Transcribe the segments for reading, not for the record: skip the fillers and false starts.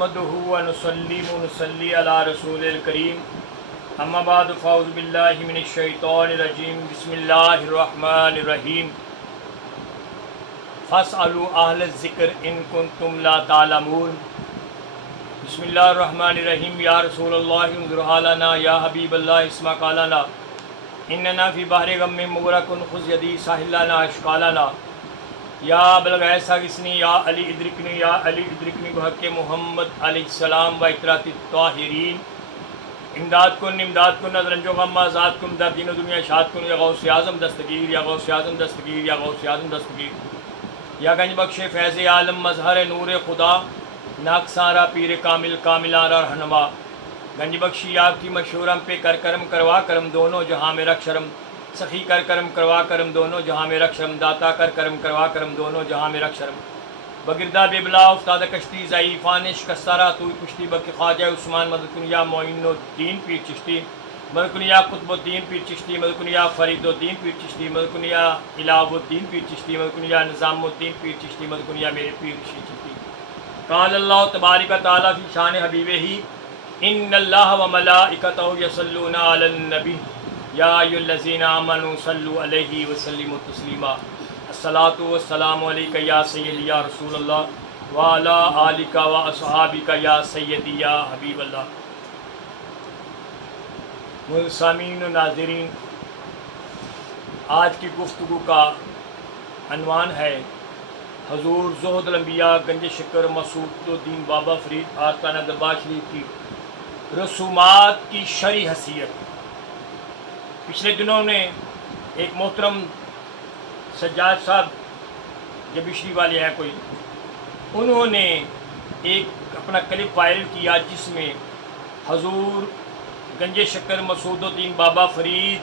نحمدہ و نصلی و نصلی علی رسول الکریم اما بعد فاعوذ باللہ من الشیطان الرجیم بسم اللہ الرحمن الرحیم فاسألوا اہل الذکر ان کنتم لا تعلمون بسم اللہ الرحمن الرحیم یا رسول اللہ انظر حالنا یا حبیب اللہ اسمع قالنا اننا فی بحر غم مغرق خذ یدی ساحل لنا اشکالنا یا بلغ ایسا کسنی یا علی ادرکنی بحق محمد علیہ السلام و اطرات الطاہرین امداد کن نظرنج و غم آزاد کن در دین و دنیا شاد کن یا غوث اعظم دستگیر یا غوث اعظم دستگیر یا غوث اعظم دستگیر یا گنج بخش فیض عالم مظہر نور خدا ناکسارا پیر کامل کاملارا رہنما گنج بخشی آپ کی مشہورم پہ کر کرم کروا کرم دونوں جہاں میں رکھ شرم سخی کر کرم کروا کرم دونوں جہاں میں رکھ شرم داتا کر کرم کروا کرم دونوں جہاں میں رکھ شرم بگردہ بے بلا افتاد کشتی ضعیفانش کسارا تو کشتی بک خواجہ عثمان مدد کنیا معین الدین پیر چشتی مدد کنیا قطب الدین پیر چشتی مدد کنیا فرید الدین پیر چشتی مدد کنیا الہ الدین پیر چشتی مدد کنیا نظام الدین پیر چشتی مدد کنیا میرے پیر چشتی قال اللہ تبارک تعالیٰ فی شان حبیبہ ہی ان اللہ و ملائکتہ یصلون علی النبی یا ایھا الذین آمنوا صلوا علیہ وسلموا تسلیما الصلاۃ والسلام علیک یا سیدی یا رسول اللہ وعلی آلک و اصحابک یا سیدی یا حبیب اللہ۔ سامعین و ناظرین، آج کی گفتگو کا عنوان ہے حضور زہد الانبیاء گنج شکر مسعود الدین بابا فرید آستانہ دربار شریف کی رسومات کی شرعی حیثیت۔ پچھلے دنوں نے ایک محترم سجاد صاحب جبیشری والے ہیں کوئی، انہوں نے ایک اپنا کلپ وائرل کیا جس میں حضور گنج شکر مسعود الدین بابا فرید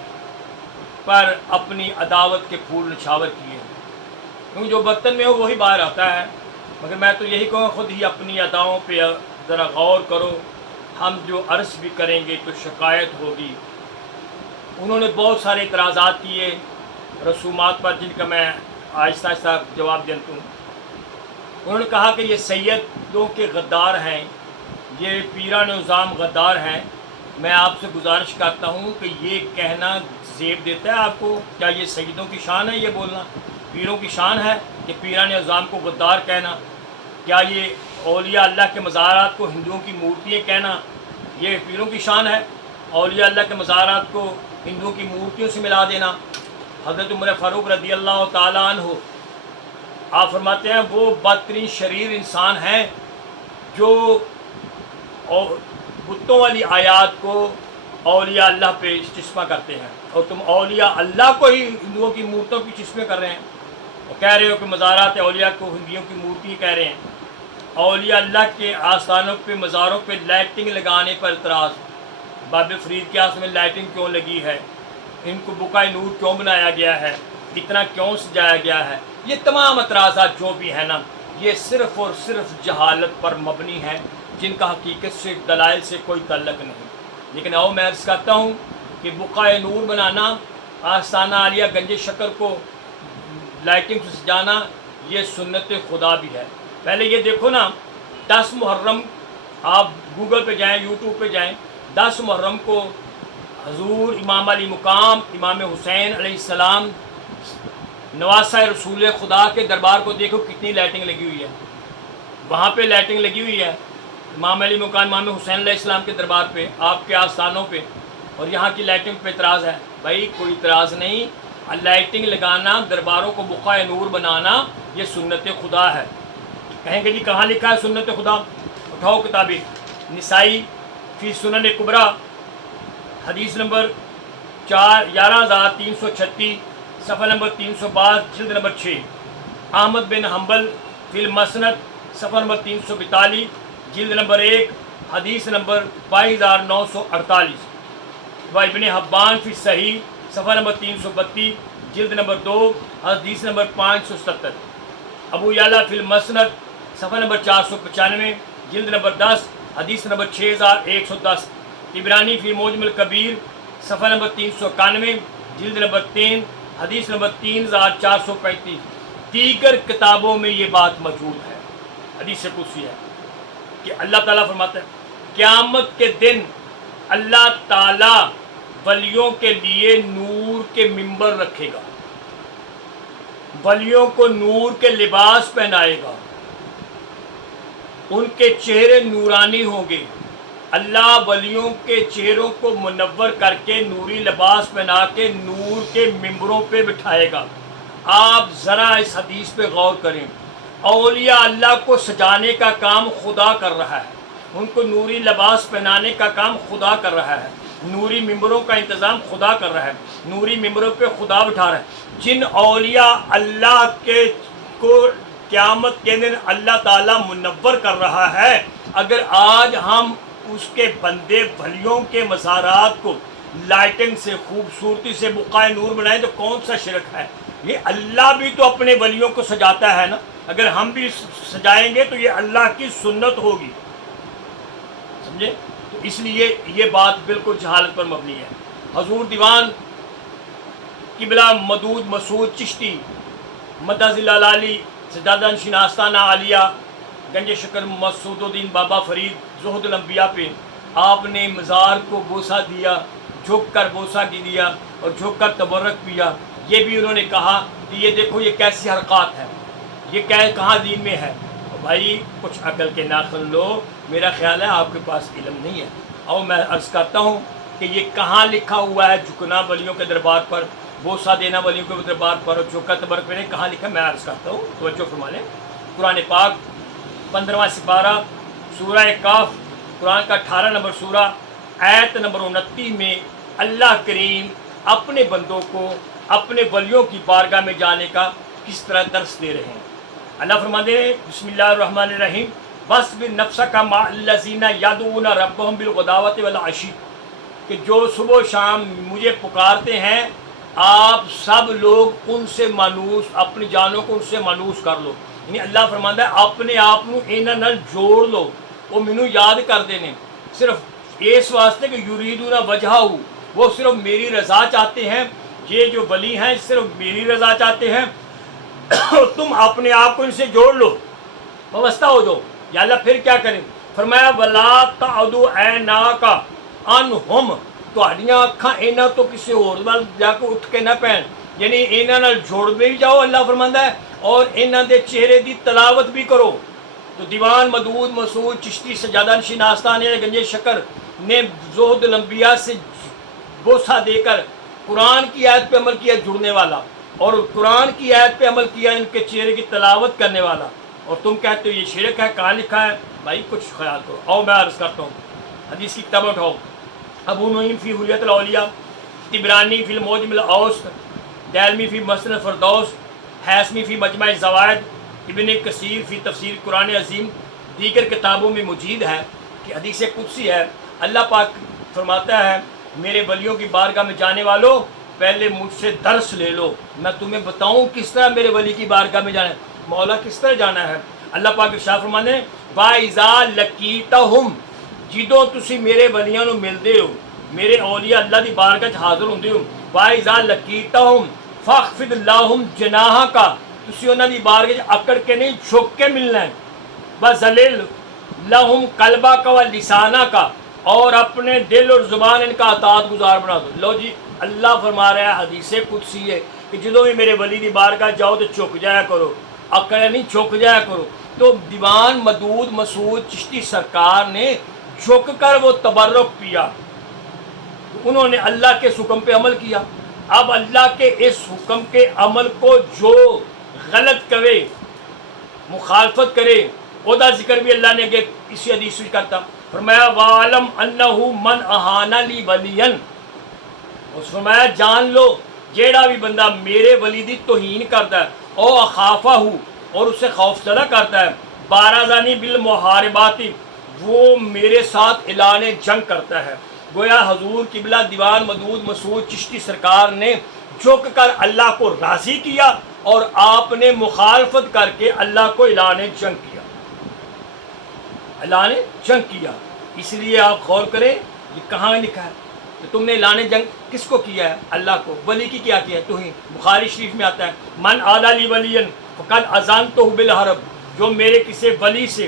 پر اپنی عداوت کے پھول نچھاور کیے، کیونکہ جو برتن میں ہو وہی باہر آتا ہے۔ مگر میں تو یہی کہوں خود ہی اپنی اداؤں پہ ذرا غور کرو، ہم جو عرض بھی کریں گے تو شکایت ہوگی۔ انہوں نے بہت سارے اعتراضات کیے رسومات پر، جن کا میں آہستہ آہستہ جواب دیتا ہوں۔ انہوں نے کہا کہ یہ سیدوں کے غدار ہیں، یہ پیران نظام غدار ہیں۔ میں آپ سے گزارش کرتا ہوں کہ یہ کہنا زیب دیتا ہے آپ کو؟ کیا یہ سیدوں کی شان ہے یہ بولنا؟ پیروں کی شان ہے کہ پیران نظام کو غدار کہنا؟ کیا یہ اولیاء اللہ کے مزارات کو ہندوؤں کی مورتیاں کہنا یہ پیروں کی شان ہے؟ اولیاء اللہ کے مزارات کو ہندوؤں کی مورتیوں سے ملا دینا؟ حضرت عمر فاروق رضی اللہ تعالیٰ عنہ آپ فرماتے ہیں وہ بدترین شریر انسان ہیں جو بتوں والی آیات کو اولیاء اللہ پہ چشمہ کرتے ہیں، اور تم اولیاء اللہ کو ہی ہندوؤں کی مورتوں کی چشمے کر رہے ہیں، اور کہہ رہے ہو کہ مزارات اولیاء کو ہندوؤں کی مورتی کہہ رہے ہیں۔ اولیاء اللہ کے آستانوں پہ مزاروں پہ لائٹنگ لگانے پر اعتراض، بابا فرید کے آستانے میں لائٹنگ کیوں لگی ہے، ان کو بقائے نور کیوں بنایا گیا ہے، اتنا کیوں سجایا گیا ہے؟ یہ تمام اعتراضات جو بھی ہیں نا، یہ صرف اور صرف جہالت پر مبنی ہیں، جن کا حقیقت سے دلائل سے کوئی تعلق نہیں۔ لیکن میں عرض کرتا ہوں کہ بقائے نور بنانا، آستانہ عالیہ گنج شکر کو لائٹنگ سے سجانا، یہ سنت خدا بھی ہے۔ پہلے یہ دیکھو نا، 10 محرم آپ گوگل پہ جائیں، یوٹیوب پہ جائیں، 10 محرم کو حضور امام علی مقام امام حسین علیہ السلام نواسہ رسول خدا کے دربار کو دیکھو کتنی لائٹنگ لگی ہوئی ہے، وہاں پہ لائٹنگ لگی ہوئی ہے امام علی مقام امام حسین علیہ السلام کے دربار پہ، آپ کے آستانوں پہ، اور یہاں کی لائٹنگ پہ اعتراض ہے۔ بھائی کوئی اعتراض نہیں، لائٹنگ لگانا، درباروں کو بقائے نور بنانا، یہ سنت خدا ہے۔ کہیں گے جی کہاں لکھا ہے سنت خدا؟ اٹھاؤ کتابیں، نسائی فی سنن کبریٰ حدیث نمبر 11336، صفحہ نمبر 322، جلد نمبر 6۔ احمد بن حنبل فی المسند، صفحہ نمبر 342، جلد نمبر 1، حدیث نمبر 22948۔ و ابن حبان فی صحیح، صفحہ نمبر 332، جلد نمبر 2، حدیث نمبر 570۔ ابو یعلا فی المسند، صفحہ نمبر 495، جلد نمبر 10، حدیث نمبر 6110۔ عبرانی فی موجم الکبیر، صفحہ نمبر 391، جلد نمبر 3، حدیث نمبر 3435۔ دیگر کتابوں میں یہ بات موجود ہے، حدیث قدسی ہے۔ کہ اللہ تعالیٰ فرماتا ہے قیامت کے دن اللہ تعالیٰ ولیوں کے لیے نور کے ممبر رکھے گا، ولیوں کو نور کے لباس پہنائے گا، ان کے چہرے نورانی ہوں گے، اللہ ولیوں کے چہروں کو منور کر کے نوری لباس پہنا کے نور کے ممبروں پہ بٹھائے گا۔ آپ ذرا اس حدیث پہ غور کریں، اولیاء اللہ کو سجانے کا کام خدا کر رہا ہے، ان کو نوری لباس پہنانے کا کام خدا کر رہا ہے، نوری ممبروں کا انتظام خدا کر رہا ہے، نوری ممبروں پہ خدا بٹھا رہا ہے۔ جن اولیاء اللہ کے کو قیامت کے دن اللہ تعالیٰ منور کر رہا ہے، اگر آج ہم اس کے بندے ولیوں کے مزارات کو لائٹنگ سے خوبصورتی سے بقائے نور بنائیں تو کون سا شرک ہے؟ یہ اللہ بھی تو اپنے ولیوں کو سجاتا ہے نا، اگر ہم بھی سجائیں گے تو یہ اللہ کی سنت ہوگی، سمجھے؟ تو اس لیے یہ بات بالکل جہالت پر مبنی ہے۔ حضور دیوان قبلہ مدود مسعود چشتی مدد العلی سجادہ نشین آستانہ عالیہ گنج شکر مسعود الدین بابا فرید زہد الانبیاء پہ آپ نے مزار کو بوسہ دیا، جھک کر بوسہ کی دیا اور جھک کر تبرک پیا۔ یہ بھی انہوں نے کہا کہ یہ دیکھو یہ کیسی حرکات ہیں، یہ کہاں دین میں ہے؟ بھائی کچھ عقل کے ناخن لو، میرا خیال ہے آپ کے پاس علم نہیں ہے۔ اور میں عرض کرتا ہوں کہ یہ کہاں لکھا ہوا ہے جھکنا ولیوں کے دربار پر، بوسہ دینا ولیوں کے دربار پر اور جھک کر تبرک پینے کہاں لکھا ہے؟ میں عرض کرتا ہوں، توجہ فرما لیں۔ قرآن پاک 15واں سپارہ سورہ کاف، قرآن کا 18 نمبر سورہ آیت نمبر 29 میں اللہ کریم اپنے بندوں کو اپنے ولیوں کی بارگاہ میں جانے کا کس طرح درس دے رہے ہیں۔ اللہ فرماتے ہیں بسم اللہ الرحمن الرحیم وَاصْبِرْ نَفْسَكَ مَعَ الَّذِينَ يَدْعُونَ رَبَّهُمْ بِالْغَدَاوَةِ وَالْعَشِيِّ، کہ جو صبح و شام مجھے پکارتے ہیں، آپ سب لوگ ان سے مانوس، اپنی جانوں کو ان سے مانوس کر لو۔ یعنی اللہ فرماتا ہے اپنے آپ کو انہاں نال جوڑ لو، وہ مینوں یاد کر دینے، صرف اس واسطے کہ یریدون وجہہ، وہ صرف میری رضا چاہتے ہیں۔ یہ جو ولی ہیں صرف میری رضا چاہتے ہیں، تم اپنے آپ کو ان سے جوڑ لو، وابستہ ہو جاؤ۔ یا اللہ پھر کیا کریں؟ فرمایا وَلَا تَعْدُ عَيْنَاكَ عَنْهُمْ، تہاڈیاں اکھاں انہاں تو کسی اور وال جا کے اٹھ کے نہ پین، یعنی انہاں نال جوڑ بھی جاؤ، اللہ فرماندا ہے، اور انہاں دے چہرے دی تلاوت بھی کرو۔ تو دیوان مدعود مسعود چشتی سجادہ نشین آستانہ گنج شکر نے زہد الانبیاء سے بوسہ دے کر قرآن کی آیت پہ عمل کیا جڑنے والا، اور قرآن کی آیت پہ عمل کیا ان کے چہرے کی تلاوت کرنے والا، اور تم کہتے ہو یہ شرک ہے، کہاں لکھا ہے؟ بھائی کچھ خیال کرو۔ اور میں عرض کرتا ہوں، حدیث کی کتاب اٹھاؤ، ابو نعیم فی حلیۃ الاولیاء، طبرانی فی المعجم الاوسط، دارمی فی مسند الفردوس، حیثمی فی مجمع الزوائد، ابن کثیر فی تفسیر قرآن عظیم، دیگر کتابوں میں موجود ہے کہ حدیث قدسی ہے۔ اللہ پاک فرماتا ہے میرے ولیوں کی بارگاہ میں جانے والوں پہلے مجھ سے درس لے لو، میں تمہیں بتاؤں کس طرح میرے ولی کی بارگاہ میں جانا ہے، مولا کس طرح جانا ہے۔ اللہ پاک ارشاد فرماتے ہیں وَإِذَا لَقِيتَهُمْ، جدوں تسی میرے ولیاں نو ملدے ہو، میرے اولیاء اللہ دی بارگاہ حاضر ہوندے ہو، وَإِذَا لَقِيتَهُمْ فَاخْفِضْ لَهُمْ جَنَاحَكَ، تسی انہاں دی بارگاہ اکڑ کے نہیں جھک کے ملنا ہے، وَذَلِّلْ لَهُمْ قَلْبَكَ وَلِسَانَكَ، اور اپنے دل اور زبان ان کا اطاعت گزار بنا دو۔ لو جی اللہ فرما رہا ہے، حدیث قدسی ہے کہ جدوں بھی میرے ولی دی بارگاہ جاؤ تو جھک جایا کرو، اکڑ نہیں جھک جایا کرو۔ تو دیوان مدعود مسعود چشتی سرکار نے جھک کر وہ تبرک پیا، انہوں نے اللہ کے حکم پہ عمل کیا۔ اب اللہ کے اس حکم کے عمل کو جو غلط کرے، مخالفت کرے، عہدہ ذکر بھی اللہ نے اسی حدیث میں کرتا، فرمایا وَعَلَمْ أَنَّهُ مَنْ أَهَانَ لِي وَلِيًّا، اس فرمایا جان لو جیڑا بھی بندہ میرے ولی دی توہین کرتا ہے او اخافہ، اور اسے خوف زدہ کرتا ہے، بارازانی بالمحارباتی، وہ میرے ساتھ اعلان جنگ کرتا ہے۔ گویا حضور قبلہ دیوان مدعود مسعود چشتی سرکار نے جھک کر اللہ کو راضی کیا اور آپ نے مخالفت کر کے اللہ کو اعلان جنگ کیا، اعلان جنگ کیا۔ اس لیے آپ غور کریں یہ کہاں لکھا ہے کہ تم نے اعلان جنگ کس کو کیا ہے؟ اللہ کو۔ ولی کی کیا ہے؟ توہین۔ بخاری شریف میں آتا ہے من عادی لی ولی فقد اذنتہ بالحرب، جو میرے کسی ولی سے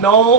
9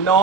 9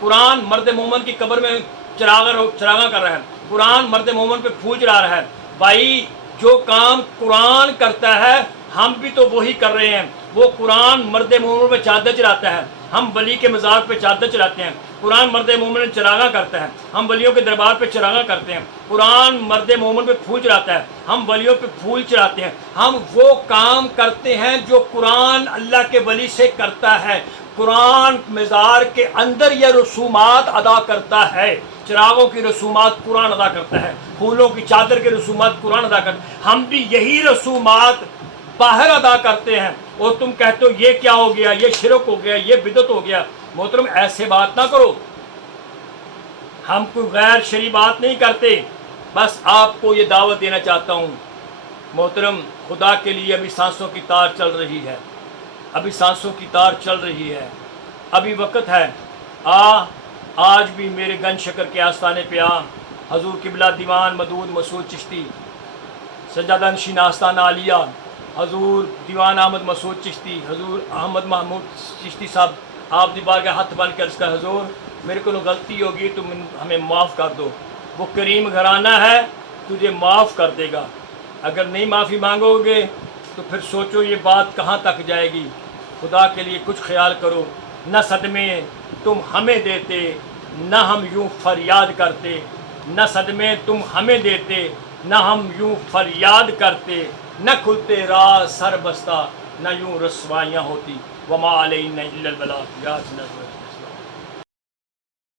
قرآن مرد مومن کی قبر میں چراغاں کر رہا ہے، قرآن مرد مومن پہ پھول چڑھا رہا ہے۔ بھائی جو کام قرآن کرتا ہے ہم بھی تو وہی کر رہے ہیں۔ وہ قرآن مرد مومن پہ چادر چڑھاتا ہے، ہم ولی کے مزار پہ چادر چڑھاتے ہیں۔ قرآن مرد مومن چراغاں کرتا ہے، ہم ولیوں کے دربار پہ چراغاں کرتے ہیں۔ قرآن مرد مومن پہ پھول چڑھاتا ہے، ہم ولیوں پہ پھول چڑھاتے ہیں۔ ہم وہ کام کرتے ہیں جو قرآن اللہ کے ولی سے کرتا ہے۔ قرآن مزار کے اندر یہ رسومات ادا کرتا ہے، چراغوں کی رسومات قرآن ادا کرتا ہے، پھولوں کی چادر کے رسومات قرآن ادا کرتا ہے۔ ہم بھی یہی رسومات باہر ادا کرتے ہیں، اور تم کہتے ہو یہ کیا ہو گیا، یہ شرک ہو گیا، یہ بدعت ہو گیا۔ محترم ایسے بات نہ کرو، ہم کوئی غیر شرعی بات نہیں کرتے، بس آپ کو یہ دعوت دینا چاہتا ہوں۔ محترم خدا کے لیے ابھی سانسوں کی تار چل رہی ہے، ابھی سانسوں کی تار چل رہی ہے، ابھی وقت ہے۔ آج بھی میرے گنج شکر کے آستانے پہ حضور قبلہ دیوان مدود مسعود چشتی سجادہ نشین آستانہ عالیہ، حضور دیوان احمد مسعود چشتی، حضور احمد محمود چشتی صاحب، آپ دی بارگاہ ہاتھ بن کے عرض کر حضور میرے کو غلطی ہوگی تو ہمیں معاف کر دو۔ وہ کریم گھرانہ ہے، تجھے معاف کر دے گا۔ اگر نہیں معافی مانگو گے تو پھر سوچو یہ بات کہاں تک جائے گی۔ خدا کے لیے کچھ خیال کرو، نہ صدمے تم ہمیں دیتے نہ ہم یوں فریاد کرتے، نہ صدمے تم ہمیں دیتے نہ ہم یوں فریاد کرتے، نہ کھلتے راز سر بستہ نہ یوں رسوائیاں ہوتی۔ وما علینا الا البلاغ۔